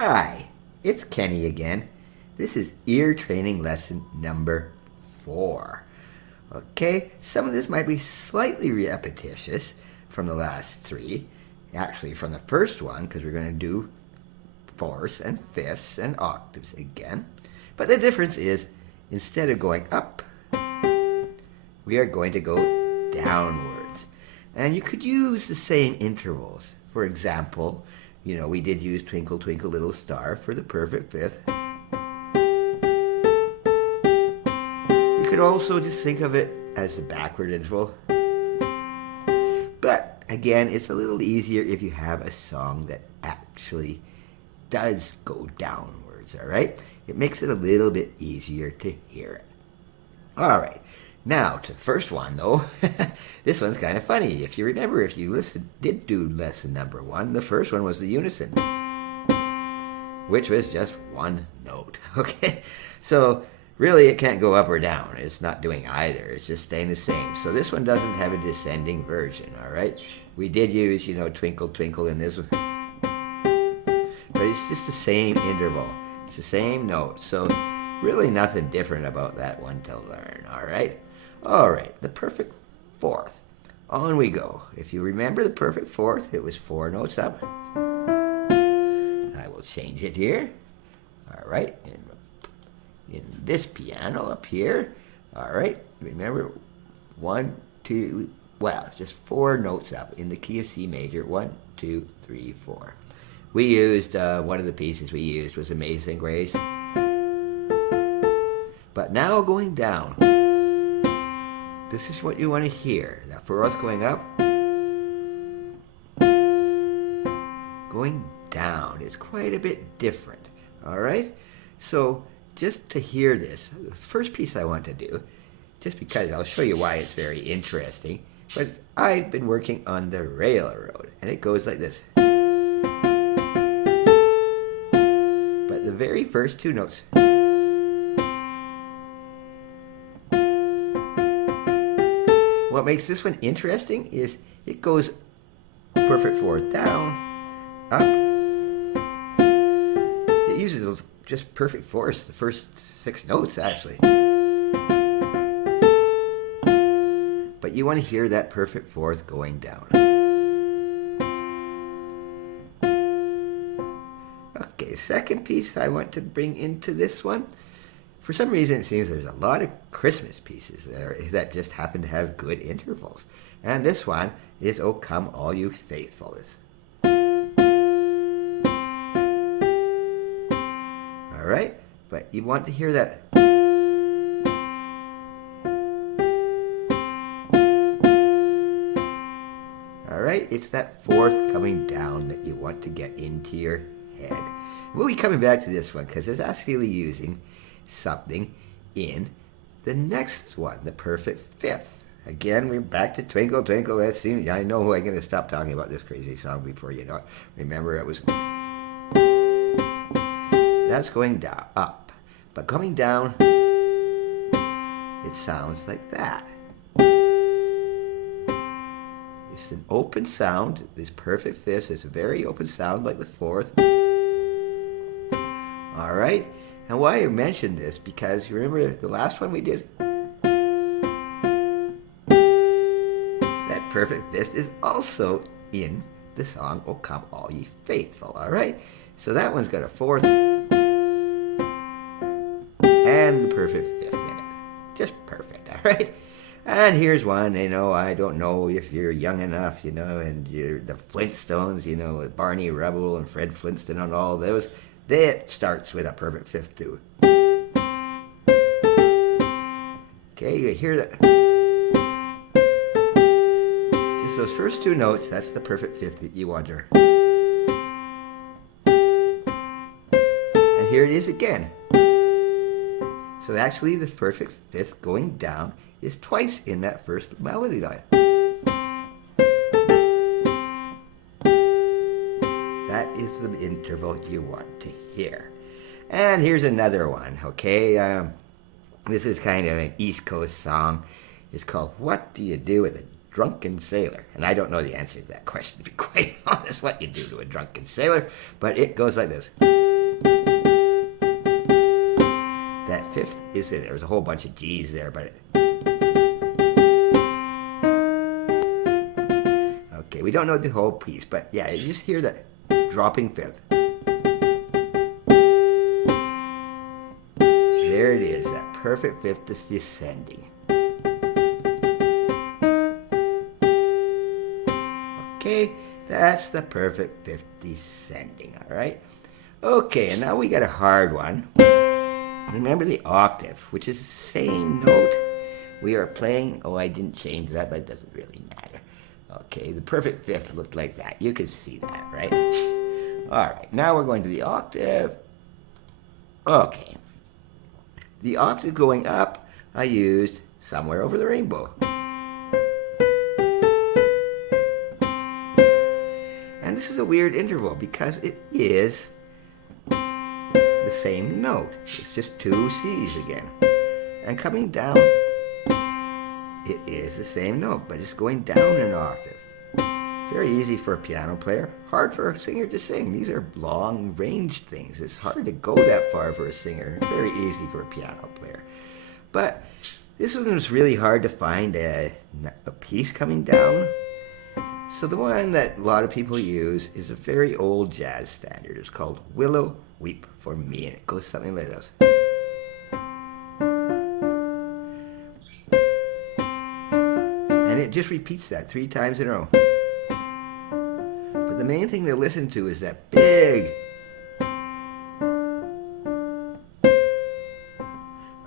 Hi, it's Kenny again. This is ear training lesson number 4. Okay, some of this might be slightly repetitious from the last 3. Actually, from the first one, because we're going to do fourths and fifths and octaves again. But the difference is, instead of going up, we are going to go downwards. And you could use the same intervals. For example, we did use Twinkle, Twinkle, Little Star for the perfect fifth. You could also just think of it as the backward interval. But again, it's a little easier if you have a song that actually does go downwards, all right? It makes it a little bit easier to hear it. All right, now to the first one, though. This one's kind of funny. If you remember, if you did do lesson number 1, the first one was the unison, which was just one note, okay? So really, it can't go up or down. It's not doing either. It's just staying the same. So this one doesn't have a descending version, all right? We did use, Twinkle, Twinkle in this one. But it's just the same interval. It's the same note. So really nothing different about that one to learn, all right? All right, the perfect fourth. On we go. If you remember the perfect fourth, it was 4 notes up. I will change it here. All right, in this piano up here. All right, remember 1, 2, well, just 4 notes up in the key of C major. 1, 2, 3, 4. We used, one of the pieces we used was Amazing Grace. But now going down. This is what you want to hear. The fourth going up. Going down is quite a bit different. All right? So just to hear this, the first piece I want to do, just because I'll show you why it's very interesting, but I've been working on the railroad, and it goes like this. But the very first 2 notes. What makes this one interesting is it goes perfect fourth down, up. It uses just perfect fourths, the first 6 notes actually. But you want to hear that perfect fourth going down. Okay, second piece I want to bring into this one. For some reason, it seems there's a lot of Christmas pieces there that just happen to have good intervals. And this one is "O Come All You Faithful." All right, but you want to hear that. All right, it's that fourth coming down that you want to get into your head. We'll be coming back to this one because it's actually using something in the next one, the perfect fifth. Again, we're back to Twinkle, Twinkle. I know I'm going to stop talking about this crazy song before you know it. Remember, it was... That's going down, up. But coming down, it sounds like that. It's an open sound. This perfect fifth is a very open sound like the fourth. All right? And why I mentioned this, because you remember the last one we did? That perfect fifth is also in the song, "O Come All Ye Faithful," all right? So that one's got a fourth and the perfect fifth in it. Just perfect, all right? And here's one, I don't know if you're young enough, and you're the Flintstones, with Barney Rubble and Fred Flintstone and all those. That starts with a perfect fifth too. Okay, you hear that? Just those first 2 notes, that's the perfect fifth that you want to. And here it is again. So actually the perfect fifth going down is twice in that first melody line. That is the interval you want to hear. And here's another one, okay? This is kind of an East Coast song. It's called "What Do You Do with a Drunken Sailor?" And I don't know the answer to that question, to be quite honest, what you do to a drunken sailor, but it goes like this. fifth is in it. There's a whole bunch of G's there, but okay, we don't know the whole piece, but yeah, you just hear that dropping fifth. There it is, that perfect fifth is descending. Okay, that's the perfect fifth descending, all right? Okay, and now we got a hard one. Remember the octave, which is the same note we are playing. Oh, I didn't change that, but it doesn't really matter. Okay, the perfect fifth looked like that. You can see that, right? All right, now we're going to the octave. Okay. The octave going up, I used Somewhere Over the Rainbow. And this is a weird interval because it is the same note. It's just two C's again. And coming down, it is the same note, but it's going down an octave. Very easy for a piano player, hard for a singer to sing. These are long range things. It's hard to go that far for a singer. Very easy for a piano player. But this one was really hard to find a piece coming down. So the one that a lot of people use is a very old jazz standard. It's called Willow Weep for Me, and it goes something like this. And it just repeats that 3 times in a row. But the main thing to listen to is that big.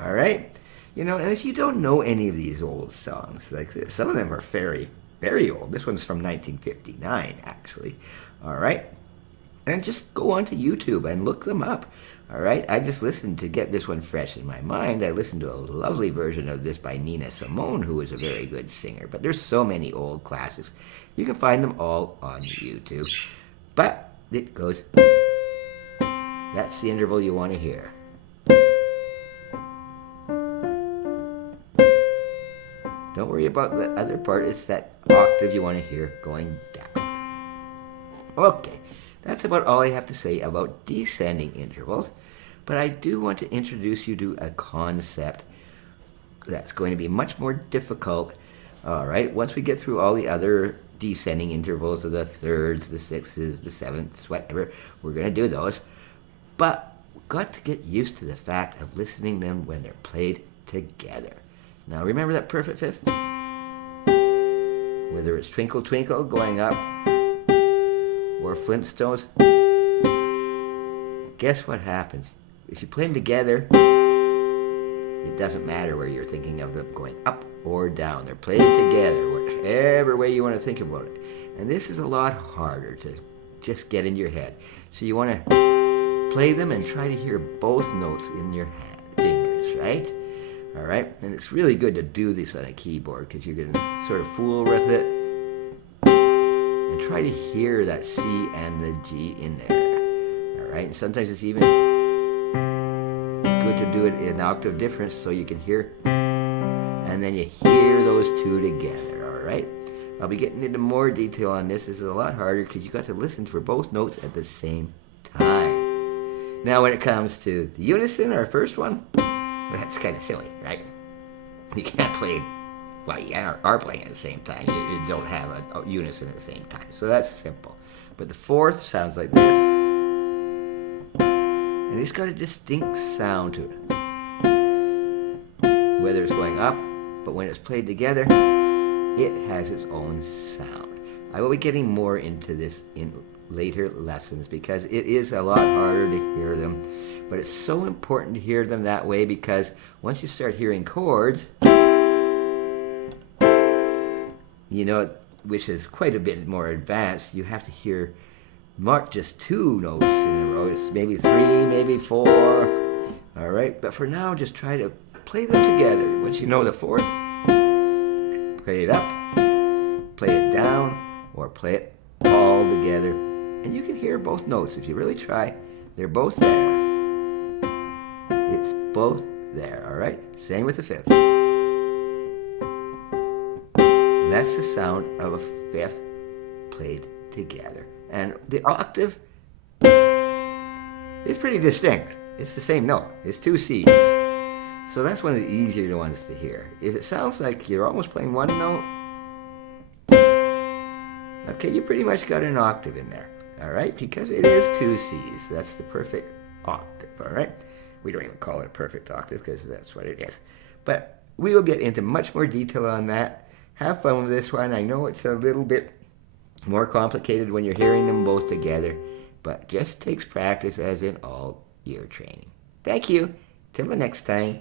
All right? You know, and if you don't know any of these old songs, like this, some of them are very, very old. This one's from 1959, actually. All right? And just go onto YouTube and look them up. All right? I just listened to get this one fresh in my mind. I listened to a lovely version of this by Nina Simone, who is a very good singer. But there's so many old classics. You can find them all on YouTube. But it goes... That's the interval you want to hear. Don't worry about the other part. It's that octave you want to hear going down. Okay, that's about all I have to say about descending intervals. But I do want to introduce you to a concept that's going to be much more difficult. All right, once we get through all the other descending intervals of the thirds, the sixths, the sevenths, whatever, we're going to do those. But we've got to get used to the fact of listening them when they're played together. Now remember that perfect fifth? Whether it's Twinkle Twinkle going up or Flintstones, guess what happens? If you play them together, it doesn't matter where you're thinking of them going up or down. They're played together, whichever way you want to think about it. And this is a lot harder to just get in your head. So you want to play them and try to hear both notes in your fingers, right? All right, and it's really good to do this on a keyboard because you're going to sort of fool with it and try to hear that C and the G in there. All right, and sometimes it's even good to do it in octave difference so you can hear, and then you hear those two together. All right, I'll be getting into more detail on this. This is a lot harder because you got to listen for both notes at the same time. Now, when it comes to the unison, our first one. That's kind of silly, right? You can't play, well, you are playing at the same time. You don't have a unison at the same time. So that's simple. But the fourth sounds like this. And it's got a distinct sound to it. Whether it's going up, but when it's played together, it has its own sound. I will be getting more into this in later lessons because it is a lot harder to hear them. But it's so important to hear them that way because once you start hearing chords, you know, which is quite a bit more advanced, you have to hear not just 2 notes in a row. It's maybe 3, maybe 4. All right, but for now, just try to play them together. Once you know the fourth, play it up, play it down, or play it all together. And you can hear both notes. If you really try, they're both there. It's both there, all right? Same with the fifth. And that's the sound of a fifth played together. And the octave is pretty distinct. It's the same note. It's 2 C's. So that's one of the easier ones to hear. If it sounds like you're almost playing one note, okay, you pretty much got an octave in there, all right? Because it is two C's. That's the perfect octave, all right? We don't even call it a perfect octave because that's what it is. But we will get into much more detail on that. Have fun with this one. I know it's a little bit more complicated when you're hearing them both together, but just takes practice as in all ear training. Thank you. Till the next time.